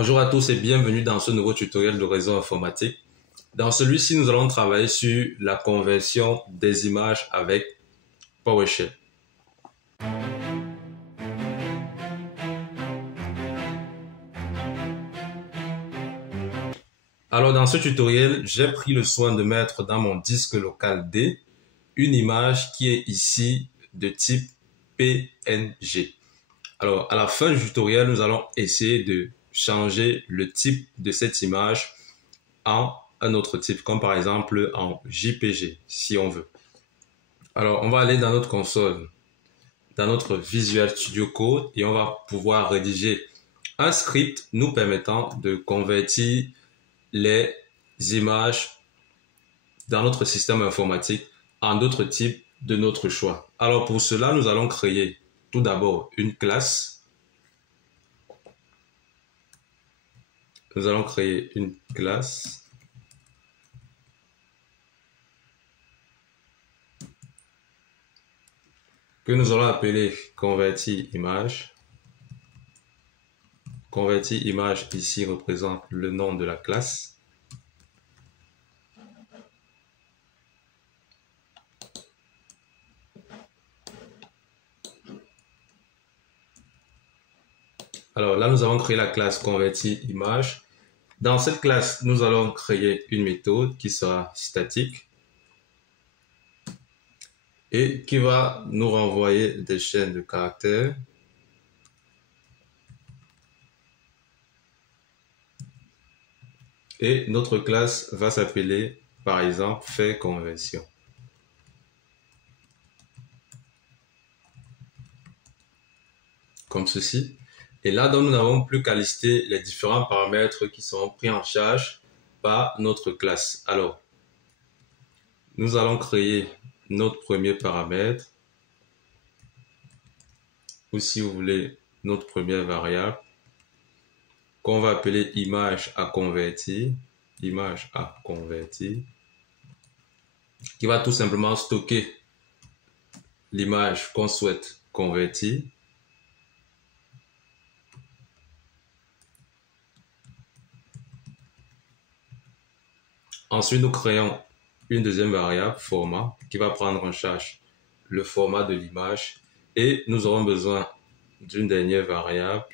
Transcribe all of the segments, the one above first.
Bonjour à tous et bienvenue dans ce nouveau tutoriel de réseau informatique. Dans celui-ci, nous allons travailler sur la conversion des images avec PowerShell. Alors dans ce tutoriel, j'ai pris le soin de mettre dans mon disque local D une image qui est ici de type PNG. Alors à la fin du tutoriel, nous allons essayer de changer le type de cette image en un autre type, comme par exemple en JPG, si on veut. Alors, on va aller dans notre console, dans notre Visual Studio Code, et on va pouvoir rédiger un script nous permettant de convertir les images dans notre système informatique en d'autres types de notre choix. Alors, pour cela, nous allons créer tout d'abord une classe. Nous allons créer une classe que nous allons appeler convertir image. Convertir image ici représente le nom de la classe. Alors là, nous avons créé la classe convertir image. Dans cette classe, nous allons créer une méthode qui sera statique et qui va nous renvoyer des chaînes de caractères. Et notre classe va s'appeler, par exemple, faire conversion. Comme ceci. Et là, donc, nous n'avons plus qu'à lister les différents paramètres qui seront pris en charge par notre classe. Alors, nous allons créer notre premier paramètre, ou si vous voulez, notre première variable, qu'on va appeler image à convertir, qui va tout simplement stocker l'image qu'on souhaite convertir. Ensuite, nous créons une deuxième variable, format, qui va prendre en charge le format de l'image. Et nous aurons besoin d'une dernière variable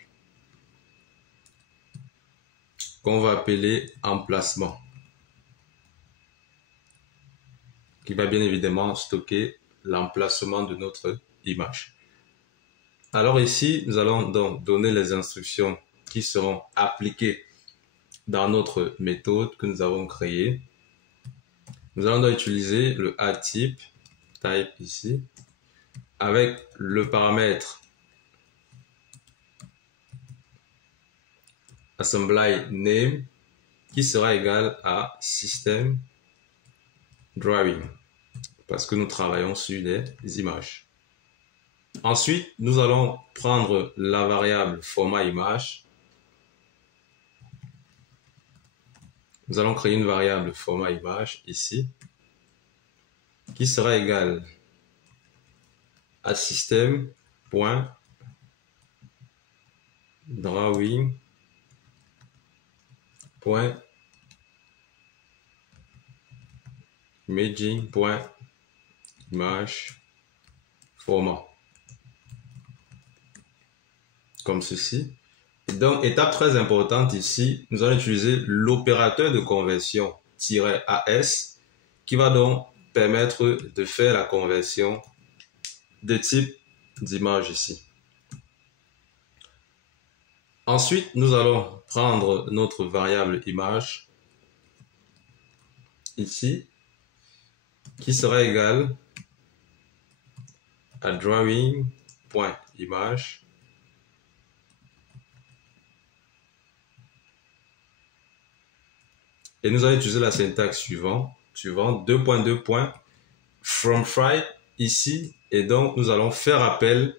qu'on va appeler emplacement, qui va bien évidemment stocker l'emplacement de notre image. Alors ici, nous allons donc donner les instructions qui seront appliquées dans notre méthode que nous avons créée. Nous allons donc utiliser le add type ici, avec le paramètre assembly name qui sera égal à system drawing, parce que nous travaillons sur des images. Ensuite, nous allons prendre la variable format image. Nous allons créer une variable format image ici qui sera égale à system.drawing.imaging.image format, comme ceci. Et donc, étape très importante ici, nous allons utiliser l'opérateur de conversion -as qui va donc permettre de faire la conversion de type d'image ici. Ensuite, nous allons prendre notre variable image ici qui sera égale à drawing.image et nous allons utiliser la syntaxe suivante, from file ici, et donc nous allons faire appel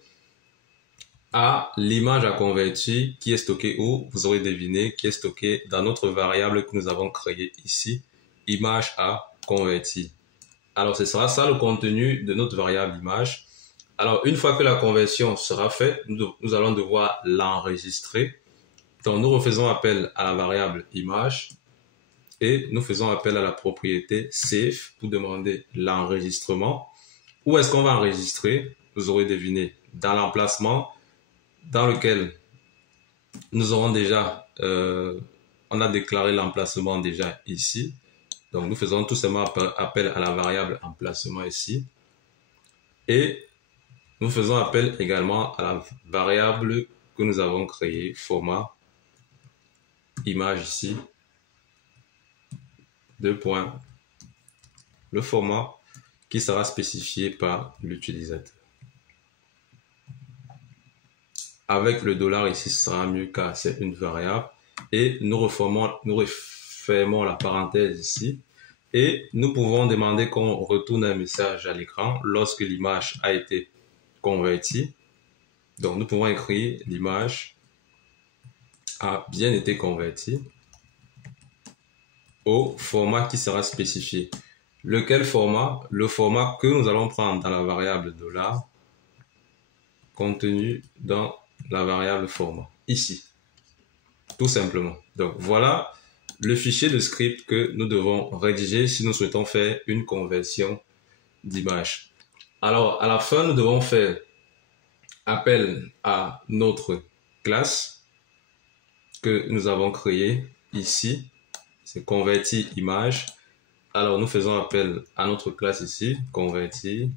à l'image à convertir qui est stockée où, vous aurez deviné, qui est stockée dans notre variable que nous avons créée ici, image à convertir. Alors ce sera ça le contenu de notre variable image. Alors une fois que la conversion sera faite, nous allons devoir l'enregistrer Donc, nous refaisons appel à la variable image et nous faisons appel à la propriété save pour demander l'enregistrement. Où est-ce qu'on va enregistrer? Vous aurez deviné, dans l'emplacement dans lequel nous aurons déjà, on a déclaré l'emplacement déjà ici. Donc, nous faisons tout simplement appel à la variable emplacement ici. Et nous faisons appel également à la variable que nous avons créée, format image ici. Deux points. Le format qui sera spécifié par l'utilisateur. Avec le dollar ici, ce sera mieux car c'est une variable. Et nous refermons la parenthèse ici. Et nous pouvons demander qu'on retourne un message à l'écran lorsque l'image a été convertie. Donc, nous pouvons écrire l'image a bien été convertie au format qui sera spécifié. Lequel format? Le format que nous allons prendre dans la variable $, contenu dans la variable format, ici, tout simplement. Donc, voilà le fichier de script que nous devons rédiger si nous souhaitons faire une conversion d'image. Alors, à la fin, nous devons faire appel à notre classe que nous avons créée ici. C'est convertir image. Alors, nous faisons appel à notre classe ici, convertir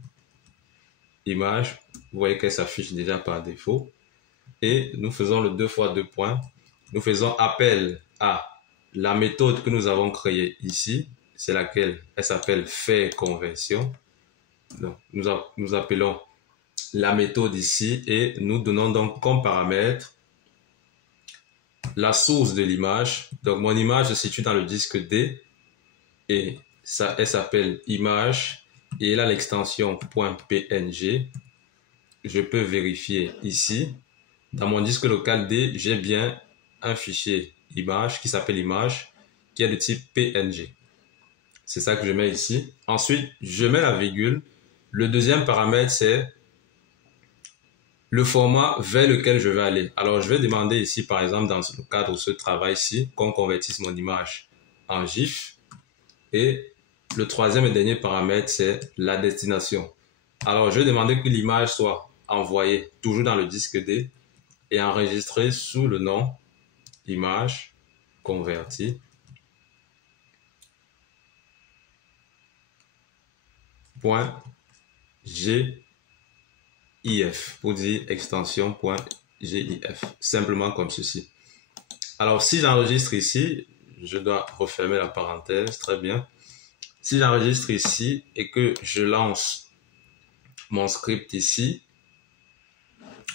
image. Vous voyez qu'elle s'affiche déjà par défaut. Et nous faisons le 2 fois 2 points. Nous faisons appel à la méthode que nous avons créée ici. C'est laquelle? Elle s'appelle faire conversion. Donc, nous appelons la méthode ici et nous donnons donc comme paramètre la source de l'image. Donc, mon image se situe dans le disque D et ça, elle s'appelle image et elle a l'extension .png. Je peux vérifier ici. Dans mon disque local D, j'ai bien un fichier image qui s'appelle image qui est de type PNG. C'est ça que je mets ici. Ensuite, je mets la virgule. Le deuxième paramètre, c'est le format vers lequel je vais aller. Alors, je vais demander ici, par exemple, dans le cadre de ce travail-ci, qu'on convertisse mon image en GIF. Et le troisième et dernier paramètre, c'est la destination. Alors, je vais demander que l'image soit envoyée toujours dans le disque D et enregistrée sous le nom image convertie. .gif pour dire extension .gif, simplement comme ceci. Alors, si j'enregistre ici, je dois refermer la parenthèse, très bien. Si j'enregistre ici et que je lance mon script ici,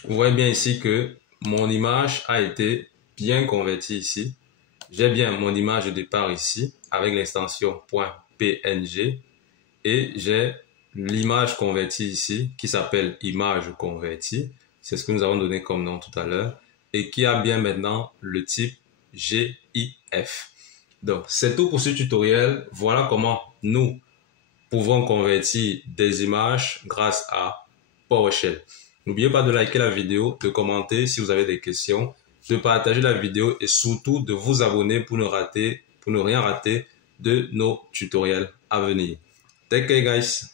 vous voyez bien ici que mon image a été bien convertie ici. J'ai bien mon image de départ ici avec l'extension .png et j'ai l'image convertie ici qui s'appelle image convertie. C'est ce que nous avons donné comme nom tout à l'heure et qui a bien maintenant le type GIF. Donc, c'est tout pour ce tutoriel. Voilà comment nous pouvons convertir des images grâce à PowerShell. N'oubliez pas de liker la vidéo, de commenter si vous avez des questions, de partager la vidéo et surtout de vous abonner pour ne rien rater de nos tutoriels à venir. Take care, guys.